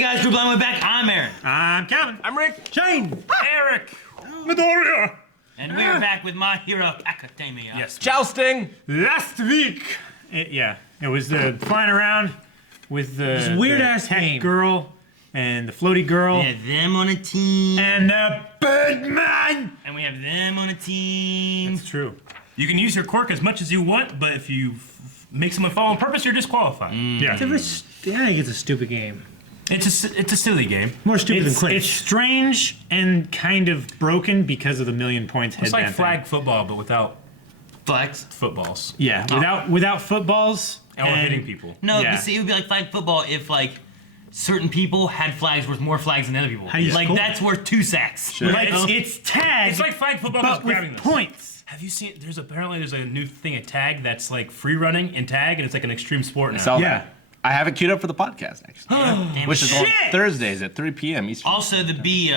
guys, we're blind way back. I'm Aaron. I'm Kevin. I'm Rick. Shane. Eric. Midoriya. And we're back with My Hero Academia. Yes. Jousting. Last week, it was the flying around with the weird ass tech game. girl and the floaty girl. We have them on a team. And the Birdman. And we have them on a team. It's true. You can use your quirk as much as you want, but if you make someone fall on purpose, you're disqualified. Yeah. I think it's a stupid game. It's a silly game. More stupid than It's Quidditch. strange and kind of broken because of the million points It's headband like flag football, but without Flags. footballs. thing. Yeah, without footballs And we're hitting people. No, Yeah. but see, it would be like flag football if, like, certain people had flags worth more flags than other people. How do you like, score? that's worth 2 sacks. Sure. Like, You know? it's tag. It's like flag football, but just grabbing with this. points. Have you seen? There's a new thing at tag that's like free running in tag, and it's like an extreme sport now. Saw Yeah. that. I have it queued up for the podcast, actually. Damn Which is shit. on Thursdays at 3 p.m. Eastern. Also, the B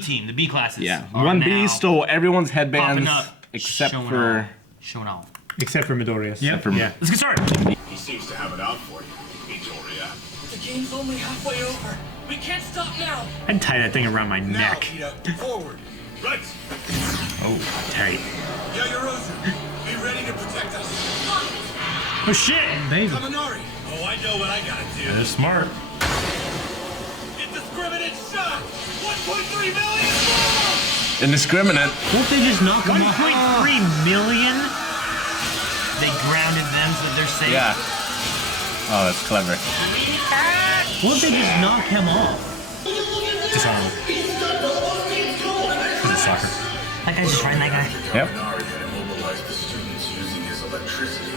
team, the B classes. Yeah. are 1B now stole everyone's headbands popping up, except showing for... off. Showing off. Except for Midoriya. Yep. Yeah. Let's get started. He seems to have it out for you, Victoria. The game's only halfway over. We can't stop now. I'd tie that thing around my neck. Peter, forward. Right. Oh, tight. Yayarozu, be ready to protect us. Oh shit! Baby. Kaminari. Oh, I know what I gotta do. They're smart. Indiscriminate shot. 1.3 million balls. Indiscriminate. Won't they just knock him off? 1.3 million? They grounded them so that they're safe. Yeah. Oh, that's clever. Won't they just knock him off? Dishonorable. This is soccer. That guy's just riding that guy. Yep. Kaminari had immobilized the students using his electricity.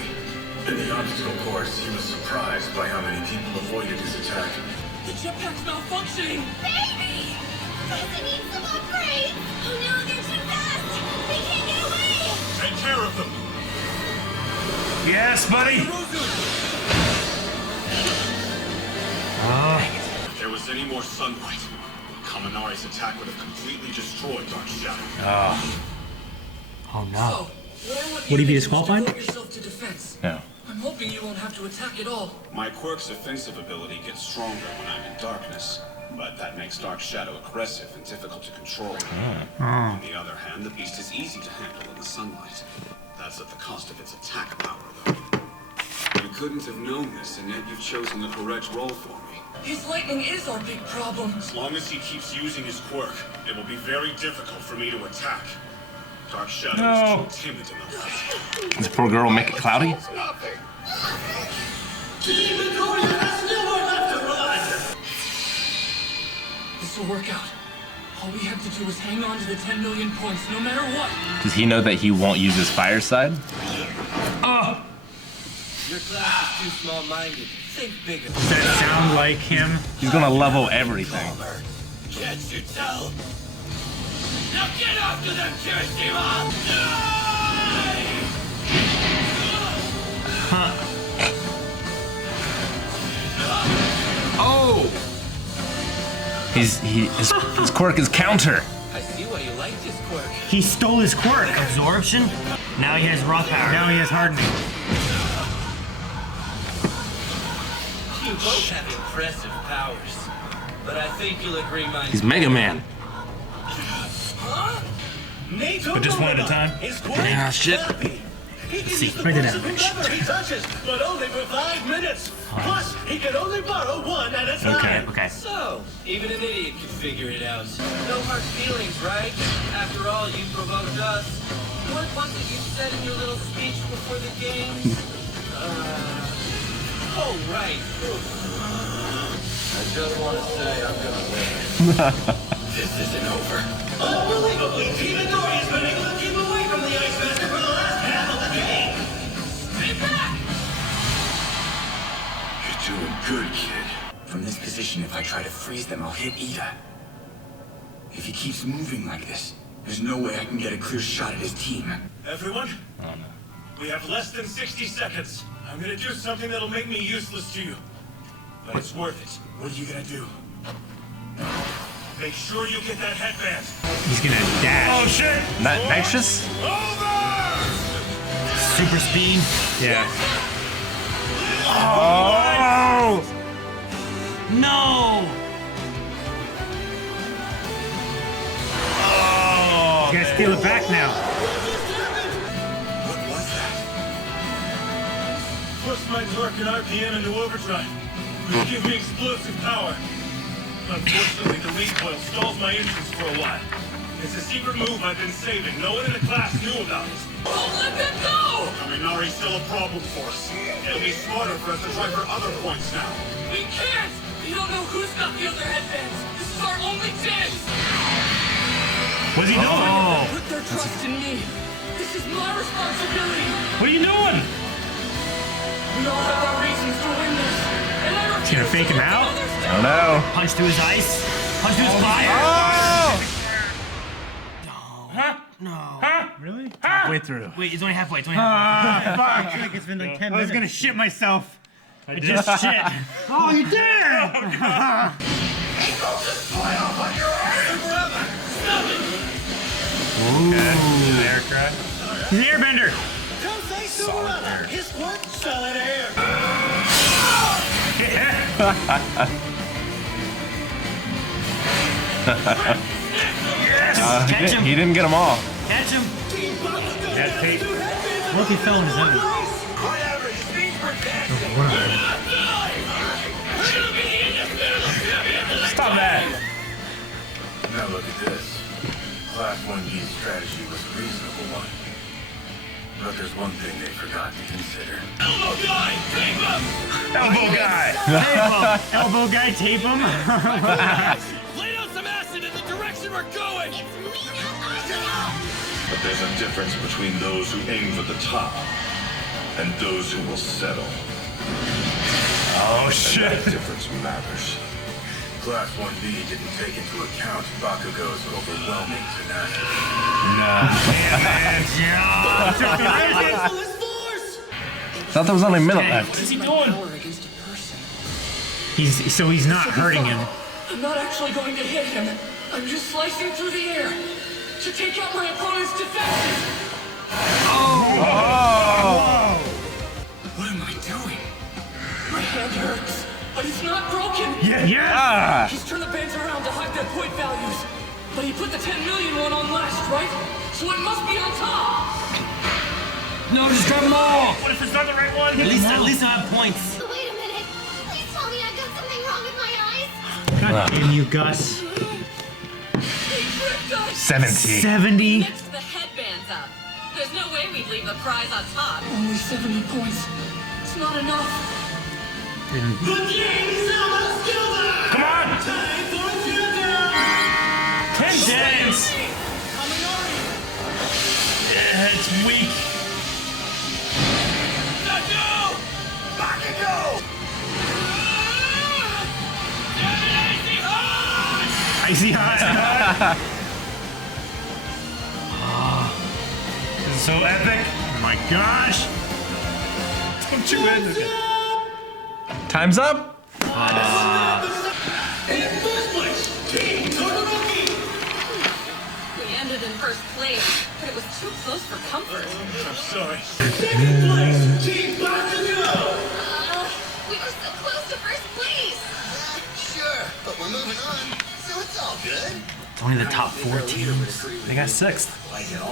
In the obstacle course, he was surprised by how many people avoided his attack. The jetpack's malfunctioning. Baby! Does it need some upgrades? Oh no, they're too fast! They can't get away! Take care of them. Yes, buddy. If there was any more sunlight, Kaminari's attack would have completely destroyed Dark Shadow. Oh no. Would he be disqualified? Devote yourself to defense. No. I'm hoping you won't have to attack at all. My quirk's offensive ability gets stronger when I'm in darkness, but that makes Dark Shadow aggressive and difficult to control. On the other hand, the beast is easy to handle in the sunlight. That's at the cost of its attack power, though. You couldn't have known this, and yet you've chosen the correct role for me. His lightning is our big problem. As long as he keeps using his quirk, it will be very difficult for me to attack. Dark Shadow is too timid in the light. This poor girl make it cloudy? Nothing. This will work out. All we have to do is hang on to the 10 million points, no matter what. Does he know that he won't use his fire side? Your class is too small-minded. Think bigger. Does that sound like him? He's gonna level everything. Can't you tell? Now get after them, Kirishima! Oh! His quirk is counter. I see why you like this quirk. He stole his quirk. Absorption? Now he has raw power. Now he has hardening. You both have impressive powers. But I think you'll agree mine. He's Mega Man. But just one at a time. Yeah, shit. Right to that bitch. He touches, but only for 5 minutes. Plus, he can only borrow one at a time. Okay. So, even an idiot can figure it out. No hard feelings, right? After all, you provoked us. What was it you said in your little speech before the games? Oh, right. I just want to say I'm gonna win. This isn't over. Unbelievably, Team Midoriya's been able to keep away from the Ice Master for the last half of the game. Stay back! You're doing good, kid. From this position, if I try to freeze them, I'll hit Ida. If he keeps moving like this, there's no way I can get a clear shot at his team. Everyone? We have less than 60 seconds. I'm gonna do something that'll make me useless to you. But it's worth it. What are you gonna do? Make sure you get that headband. He's gonna dash. Oh shit! Not Nexus? Over! Super speed. Yeah. Oh! No! steal it back now. What was that? Push my torque and RPM into overdrive. Which gives me explosive power. Unfortunately, the recoil stalls my engines for a while. It's a secret move I've been saving. No one in the class knew about it. Don't let that go! Kaminari's still a problem for us. It'll be smarter for us to try for other points now. We can't! We don't know who's got the other headbands. This is our only chance! What's he doing? Put their trust in me. This is my responsibility. What are you doing? We all have our reasons to win this. And I refuse He's gonna fake him out? I don't know. Punch through his ice. Punch through his fire. Oh! No. Really? Halfway through. Wait, it's only halfway. It's only halfway. Fuck. I think it's been like 10 I was minutes. gonna shit myself. I just shit. Oh, you did! Ooh. Air crack. He's an airbender. Catch him. He didn't get them all. Catch him. That tape. What if he fell in his head? Stop that. Now look at this. Class 1B's strategy was a reasonable one. But there's one thing they forgot to consider. Elbow guy, take him! Elbow guy. Elbow guy, tape him. Lay down some acid in the direction we're going! But there's a difference between those who aim for the top and those who will settle. Oh And shit. that difference matters. Class 1B didn't take into account Bakugo's overwhelming tenacity. Thought there was only a minute left. What's he doing? He's not hurting him. I'm not actually going to hit him. I'm just slicing through the air to take out my opponent's defenses. What am I doing? My hand hurts, but it's not broken. Yeah. He's turned the bands around to hide their point values. But he put the 10 million one on last, right? So it must be on top. No, just grab them all. What if it's not the right one? At least I have points. Wait a minute. Please tell me I've got something wrong with my eyes. God damn you, Gus. He tricked us. 70. 70. Mixed the headbands up. There's no way we'd leave the prize on top. Only 70 points. It's not enough. Come on. 10 dance. Yeah, it's weak. Icy hot. This is so epic. Oh my gosh. Don't you end it. Time's up. We ended in first place, but it was too close for comfort. I'm sorry. We were so close to first place. Sure, but we're moving on, so it's all good. It's only the top 4 teams. They got 6th.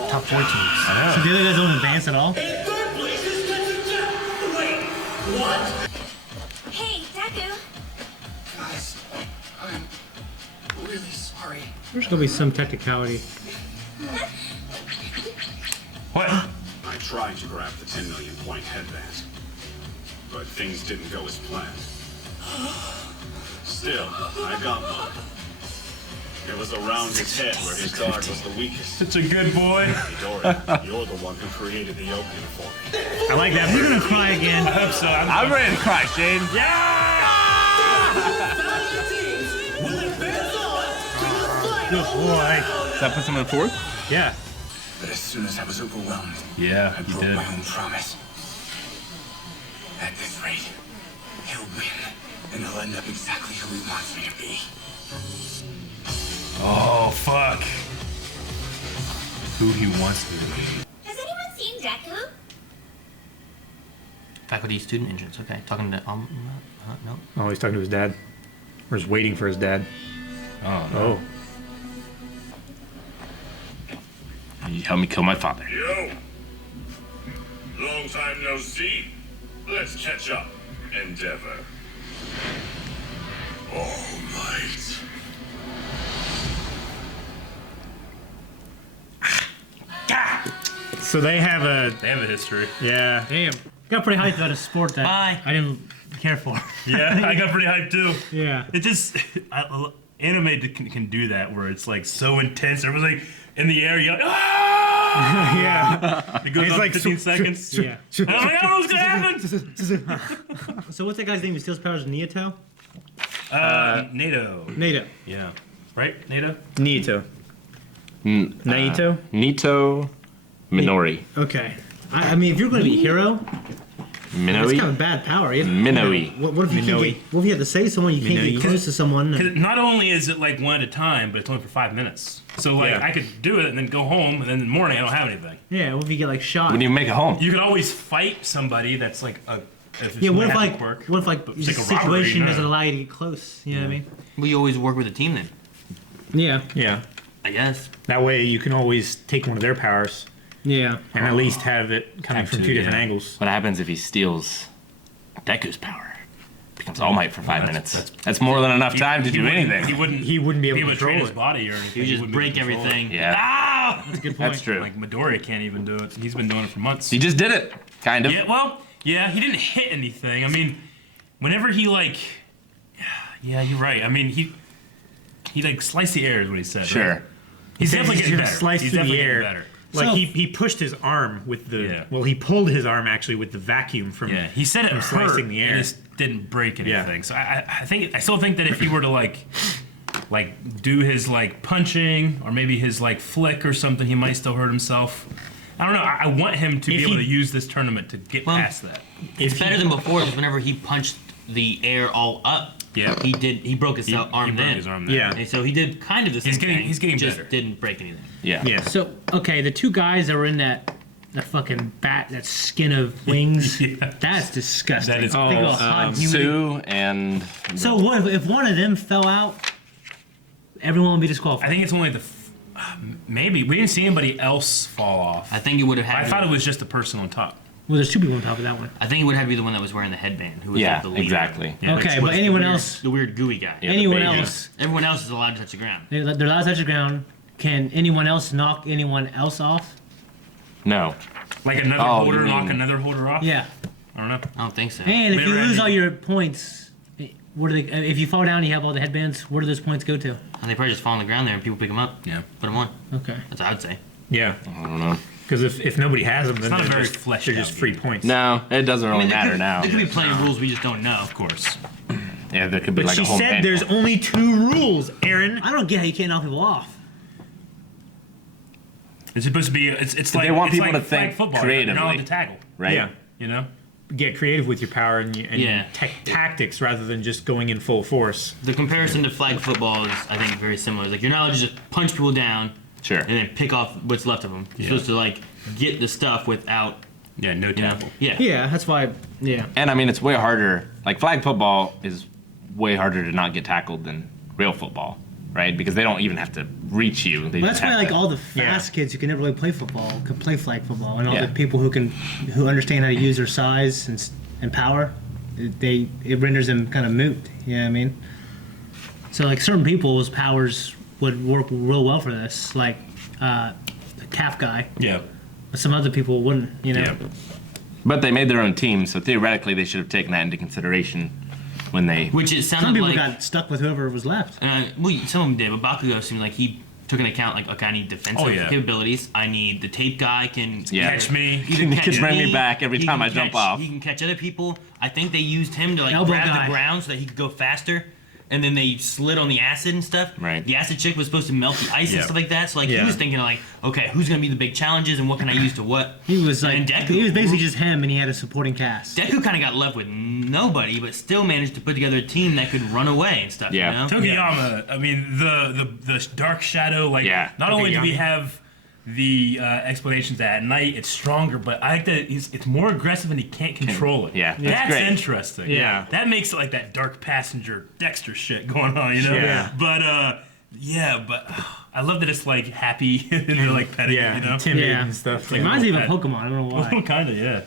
Top 4 teams. I So know. the other guys don't advance at all? Third place is Wait, what? Hey, Deku. Guys, I'm really sorry. There's gonna be some technicality. What? I tried to grab the 10 million point headband, but things didn't go as planned. Still, I got one. It was around his head where his guard was the weakest. Such a good boy. Midori, you're the one who created the opening for me. I like that. You're gonna cry again. I hope so. I'm ready to cry, Shane. Good boy. Does that put him in fourth? Yeah. But as soon as I was overwhelmed, Yeah, I you broke did. my own promise. At this rate, he'll win, and I'll end up exactly who he wants me to be. Oh, fuck. Who he wants to be. Has anyone seen Deku? Faculty student engines. Okay, talking to no. Oh, he's talking to his dad. Or he's waiting for his dad. Oh, no. Oh. You help me kill my father. Yo! Long time no see. Let's catch up. Endeavor. All might. So they have a history. Yeah. Damn. Got pretty hyped about a sport that I didn't care for. Yeah, I got pretty hyped too. Yeah. It just anime can do that where it's like so intense. Everyone's like in the air, you're like, ah! Yeah. It goes It's on like 15 seconds. Yeah. And I'm like, I don't know what's gonna happen. So what's that guy's name who steals powers? Nieto? NATO. Nato. Yeah. Right? NATO? Nito. Naito? Nito Minori. Okay. I mean, if you're going to be a hero, Minoi? it's kind of bad power. Yeah. Minoi. What if you can't get, what if you have to say to someone, you can't get close to someone? Because not only is it like one at a time, but it's only for 5 minutes. So like I could do it and then go home, and then in the morning I don't have anything. Yeah, what if you get like shot? When you make it home. You could always fight somebody that's like a. Yeah, what if like the It's like a robbery, situation no. doesn't allow you to get close? You know what I mean? Well, you always work with a team then, Yeah. Yeah. I guess. That way you can always take one of their powers Yeah. and at least have it coming from two different angles. What happens if he steals Deku's power? Becomes All Might for 5 minutes. That's more than enough time to do anything. He wouldn't be able to train control his it. body or anything. You just wouldn't break be able to control everything. it. Yeah. Ah! That's a good point. That's true. Like Midoriya can't even do it. He's been doing it for months. He just did it, kind of. Yeah, well, yeah, he didn't hit anything. I mean, whenever he like, yeah, you're right. I mean, he like sliced the air is what he said. Sure. Right? He's definitely getting better. Sliced He's through definitely the air. getting better. Like So- he pushed his arm with the Yeah. well, he pulled his arm actually with the vacuum from Yeah, he said it from hurt, slicing the air. and it didn't break Yeah. anything. So I still think that if he were to like do his like punching or maybe his like flick or something, he might still hurt himself. I don't know. I want him to be If able he- to use this tournament to get past that. It's better than before because whenever he punched the air all up, Yeah. he broke his arm he broke then. his arm then. Yeah. And so he did kind of the same thing. he's getting just better. didn't break anything. Yeah. Yeah. So, okay, the two guys that were in that fucking bat, that skin of wings, Yeah. that's disgusting. That is Think of a hot human. Sue and So what if one of them fell out? Everyone would be disqualified. I think it's only maybe we didn't see anybody else fall off. I think it would have had. I thought it was just the person on top. Well, there's two people on top of that one. I think it would have to be the one that was wearing the headband. Who was yeah, like the leader. exactly. Yeah, Okay, that's but what's anyone The weird- else, the weird gooey guy. Yeah, the anyone baby. else, Everyone else is allowed to touch the ground. they're allowed to touch the ground. Can anyone else knock anyone else off? No. Like another Oh, you holder knock mean- another holder off. Yeah. I don't know. I don't think so. And if you Maybe lose I- all your points, what do they? If you fall down, and you have all the headbands. Where do those points go to? And they probably just fall on the ground there and people pick them up. Yeah. Put them on. Okay. That's what I would say. Yeah. I don't know. Because if nobody has them, then not a they're very just, fleshed they're out just free game. points. No, it doesn't really there matter could, now. There could be plenty of rules we just don't know. Of course. Yeah, there could be But like she a whole said there's manual. only 2 rules, Aaron. I don't get how you can't knock people off. It's supposed to be. It's like they want it's people like to flag think football. You're not allowed creatively. to tackle. Right? Yeah. You know. Get creative with your power and Yeah. tactics rather than just going in full force. The comparison to flag football is, I think, very similar. It's like you're not allowed to just punch people down Sure. and then pick off what's left of them. You're supposed to like get the stuff without, Yeah. No you know. tackle. Yeah. Yeah, that's why. Yeah. And I mean, it's way harder. Like flag football is way harder to not get tackled than real football, right? Because they don't even have to reach you. They Well, just that's why have like to- all the fast kids who can never really play football can play flag football, and all Yeah. the people who understand how to use their size and power, it renders them kind of moot. You know what I mean? So like certain people's powers would work real well for this, like the calf guy. Yeah. But some other people wouldn't. You know. Yeah. But they made their own team, so theoretically they should have taken that into consideration when they. Which it Some sounded people like. got stuck with whoever was left. Well, some of them did, but Bakugo seemed like he took into account like, okay, I need defensive Oh, yeah. capabilities. I need the tape guy can Yeah. Catch me. He can He can bring me back every he time can I jump catch- off. He can catch other people. I think they used him to like Elbow grab guy. the ground so that he could go faster. And then they slid on the acid and stuff. Right. The acid chick was supposed to melt the ice Yeah. and stuff like that. So like Yeah. he was thinking like, okay, who's gonna be the big challenges and what can I use to what? He was like, And Deku. he was basically just him, and he had a supporting cast. Deku kind of got left with nobody, but still managed to put together a team that could run away and stuff. Yeah. You know? Tokiyama. I mean, the dark shadow. Like, Yeah. not only do we Tokiyama. have the explanations that at night it's stronger, but I like that it's more aggressive and he can't control it. Yeah, that's that's great. interesting. Yeah. That makes it like that dark passenger Dexter shit going on, you know. Yeah. But Yeah, but I love that it's like happy and they're like petting it, you know? timid Yeah. and stuff. like Reminds me of a pet. Pokemon. I don't know why. Kind of, yeah.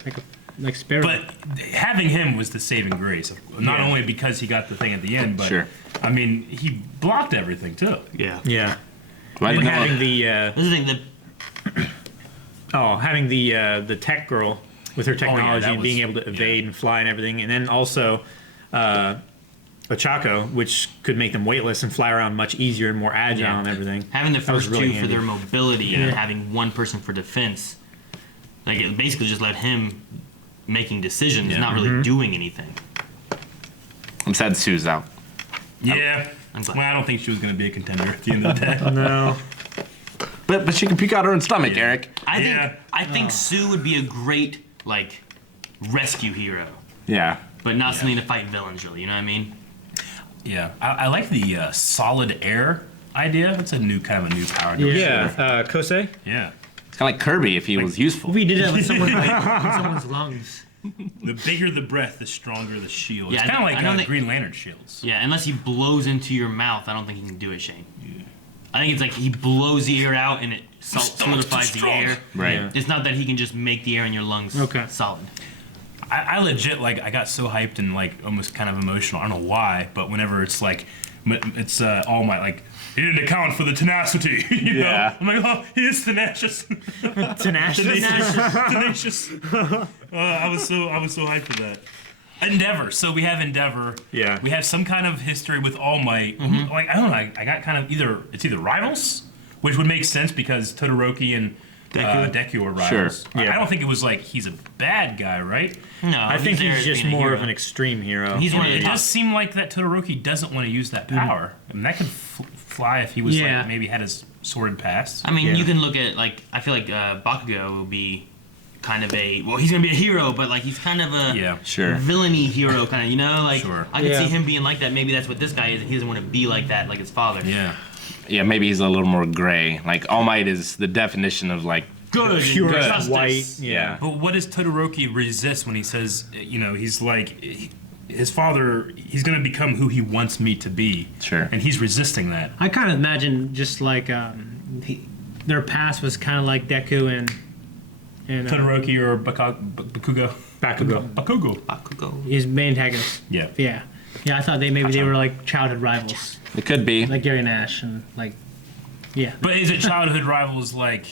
Like Sparrow. But having him was the saving grace. Not only because he got the thing at the end, but Sure. I mean, he blocked everything too. Yeah. Yeah. Well, I And didn't know- having the This is the thing that having the tech girl with her technology that and being was- able to evade and fly and everything, and then also Ochako, which could make them weightless and fly around much easier and more agile Yeah. and everything. having the That was first really two for handy. their mobility and having one person for defense, like it basically just let him making decisions, not really doing anything. I'm sad Sue's out. Yeah. I'm glad. Well, I don't think she was going to be a contender at the end of the day. No. But she can peek out her own stomach, Eric. I think Sue would be a great like rescue hero, Yeah. but not something to fight villains. Really, you know what I mean? Yeah. I like the solid air idea. That's a new kind of a new power. I've never seen Yeah. before. Kosei? Yeah. It's kind of like Kirby if he was useful. we did that with someone with someone's lungs. The bigger the breath, the stronger the shield. Yeah, It's kind I of like don't think- Green Lantern shields. Yeah, unless he blows into your mouth, I don't think he can do it, Shane. I think it's like he blows the air out and it solidifies the air. Right. Yeah. It's not that he can just make the air in your lungs solid. I legit I got so hyped and like almost kind of emotional. I don't know why, but whenever it's like it's All Might, like he didn't account for the tenacity. You Yeah. know? I'm like, oh, he is tenacious. Tenacious. I was so hyped for that. Endeavor. So we have Endeavor. Yeah. We have some kind of history with All Might. Like I don't know. I got kind of either rivals, which would make sense because Todoroki and Deku are rivals. Sure. Yeah. I don't think it was like he's a bad guy, right? No, I think there he's as just being a more hero. of an extreme hero. He's one of It the top. does seem like that Todoroki doesn't want to use that power. I mean, that could fly if he was Yeah. like maybe had his sword passed. I mean, Yeah. you can look at like I feel like Bakugo will be kind of he's gonna be a hero, but like he's kind of a Yeah. Sure. villainy hero kind of, you know, like Sure. I can Yeah. see him being like that. Maybe that's what this guy is. And he doesn't want to be like that, like his father. Yeah. Yeah, maybe he's a little more gray. Like All Might is the definition of like Good, Pure and justice. white. Yeah. But what does Todoroki resist when he says, you know, he's like his father, he's gonna become who he wants me to be. Sure. And he's resisting that. I kind of imagine just like their past was kind of like Deku and Todoroki or Bakugo. Bakugo. Bakugo. his main antagonist. Yeah. Yeah. Yeah, I thought they were like childhood rivals, it could be. like Gary Nash and like, yeah. But is it childhood rivals like,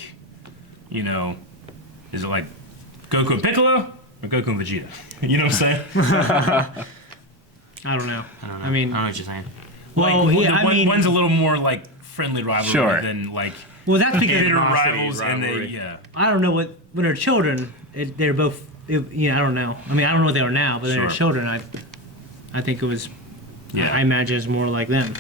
you know, is it like Goku and Piccolo or Goku and Vegeta? You know what I'm saying? I don't know. I don't know. I mean, I don't know what you're saying. well, like, yeah, I mean, one's a little more like friendly rivalry Sure. than like well, that's because bitter Animosity, rivals, and they rivalry. yeah. I don't know when they're children, they're both. I don't know. I mean, I don't know what they are now, but when they're Sure. children. I think it was. Yeah. I imagine it's more like them.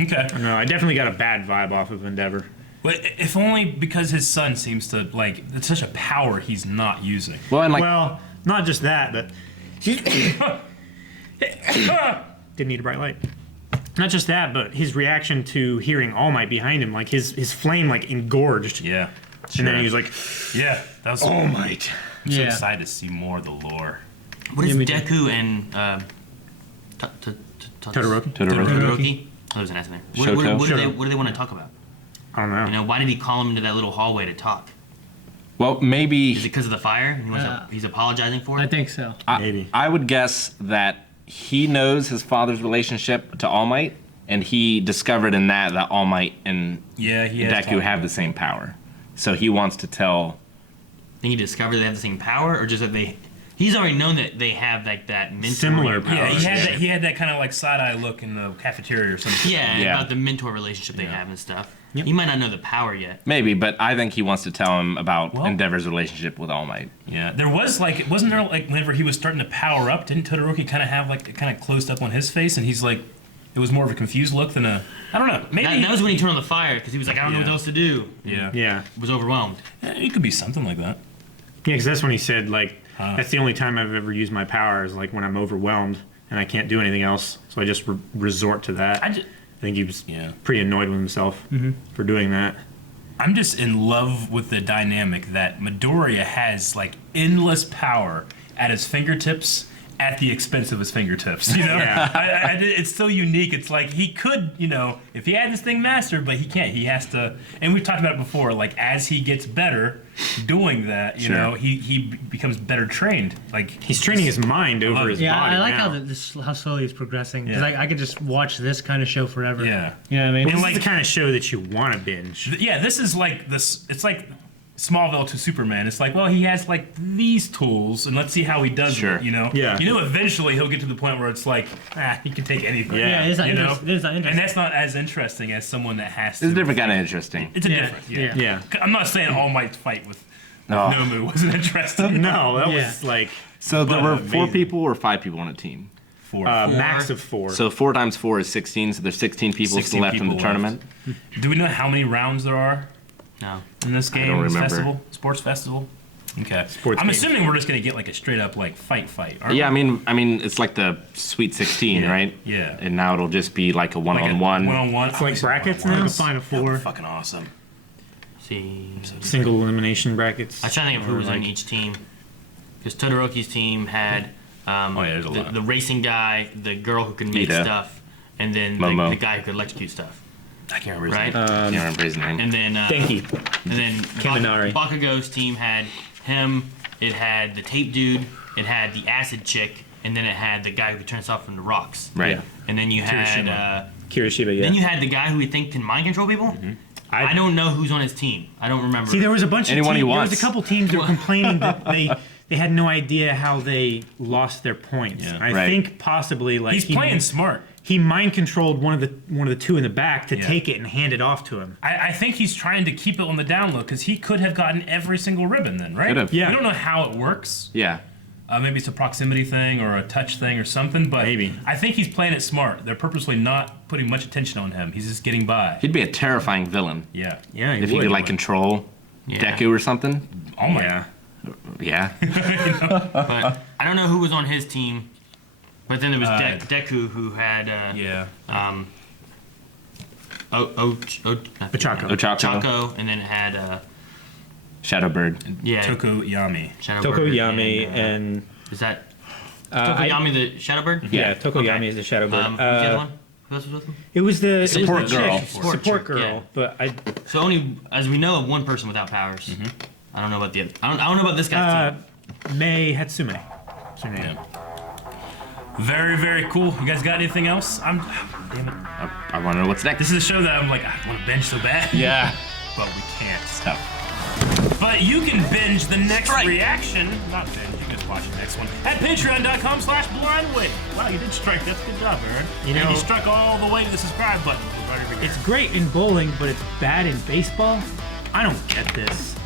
Okay. No, I definitely got a bad vibe off of Endeavor. But if only because his son seems to like it's such a power he's not using. Well, and like Well, not just that, but didn't need a bright light. Not just that, but his reaction to hearing All Might behind him, like his flame like engorged, Yeah. and then he was like, Yeah. That was All Might. I'm so Yeah. excited to see more of the lore. What is me too. Deku and Todoroki. Todoroki? Oh, there's an S in there. Shoto. What do they want to talk about? I don't know. You know, why did he call him into that little hallway to talk? well, maybe Is it because of the fire? And he's apologizing for it? I think so. Maybe. I would guess that he knows his father's relationship to All Might, and he discovered in that All Might and Yeah, he has Deku have the same power. So he wants to tell. Think he discovered they have the same power, or just that he's already known that they have like that mentor. Similar Yeah, powers. he had that kind of like side eye look in the cafeteria or something. Yeah, Yeah. about the mentor relationship they have and stuff. He might not know the power yet. Maybe, but I think he wants to tell him about Well- Endeavor's relationship with All Might. Yeah, there was like, wasn't there like whenever he was starting to power up, didn't Todoroki kind of have like it kind of closed up on his face, and he's like, it was more of a confused look than a, I don't know, maybe That was when he turned on the fire because he was like, I don't know what Yeah. else to do. yeah, Yeah. Was overwhelmed. It could be something like that. Yeah, because that's when he said, like, that's the only time I've ever used my power is, like, when I'm overwhelmed and I can't do anything else. So I just resort to that. I think he was pretty annoyed with himself for doing that. I'm just in love with the dynamic that Midoriya has like endless power at his fingertips, at the expense of his fingertips. You know, it's so unique. It's like he could, you know, if he had this thing mastered, but he can't. He has to. And we've talked about it before. Like as he gets better doing that, you know, he becomes better trained. Like he's training his mind over his body. I like now. how slowly it's progressing. Because I could just watch this kind of show forever. Yeah, you know what I mean. Well, this like is the kind of show that you want to binge. Yeah, this is like this. It's like Smallville to Superman. It's like, well, he has like these tools, and let's see how he does it. You know, you know, eventually he'll get to the point where it's like, he can take anything. Yeah, it's not interesting. And that's not as interesting as someone that has to. It's a different kind of interesting. It's a different. Yeah. I'm not saying All Might's fight with Nomu wasn't interesting. No, that was like. So there were 4 people or 5 people on a team. 4. Max of 4. So 4 times 4 is 16. So there's 16 people still left in the tournament. Do we know how many rounds there are? No. In this game, I don't remember. festival, sports festival. Okay. I'm assuming we're just gonna get like a straight up like fight. Aren't Yeah, we? I mean, it's like the Sweet 16, right? Yeah. And now it'll just be like a one-on-one. One-on-one. It's like brackets now. Like a Final Four. Fucking awesome. See. Single elimination brackets. I was trying to think of who was on each team. Because Todoroki's team had there's a lot. the racing guy, the girl who could make Ida. stuff, and then the guy who could electrocute stuff. I can't remember his Right? name. I can't remember his name. And then Denki. And then Kaminari. Bakugo's team had him. It had the tape dude. It had the acid chick, and then it had the guy who could turn us off from the rocks. Right. And then you had Kirishima, Then you had the guy who we think can mind control people. I don't know who's on his team. I don't remember. See, there was a bunch of Anyone he teams. There wants. was a couple teams that were complaining that they had no idea how they lost their points. Yeah. I think possibly like He's playing smart. He mind controlled one of the 2 in the back to take it and hand it off to him. I think he's trying to keep it on the down low because he could have gotten every single ribbon then, right? Could have. Yeah. We don't know how it works. Yeah. Maybe it's a proximity thing or a touch thing or something, but Maybe. I think he's playing it smart. They're purposely not putting much attention on him. He's just getting by. He'd be a terrifying villain. Yeah. Yeah, If he could like control Deku or something. Oh my. Yeah. Yeah. But I don't know who was on his team. But then there was Deku who had Ochako, and then it had Shadowbird. Tokoyami. Tokoyami and is that Tokoyami the Shadowbird? Yeah, Tokoyami is the Shadowbird. Who's the other one? Who else was with him? It was the Support girl. Support girl. Yeah. But So only as we know of one person without powers. I don't know about the other. I don't know about this guy's team. Mei Hatsume. That's her name. Very, very cool. You guys got anything else? Damn it. I want to know what's next. This is a show that I'm like, I want to binge so bad. Yeah. But we can't. It's tough. But you can binge the next reaction. Not binge. You can just watch the next one at patreon.com/blindway. Wow, you did strike. That's a good job, Aaron. You know, and you struck all the way to the subscribe button. Right over here. It's great in bowling, but it's bad in baseball. I don't get this.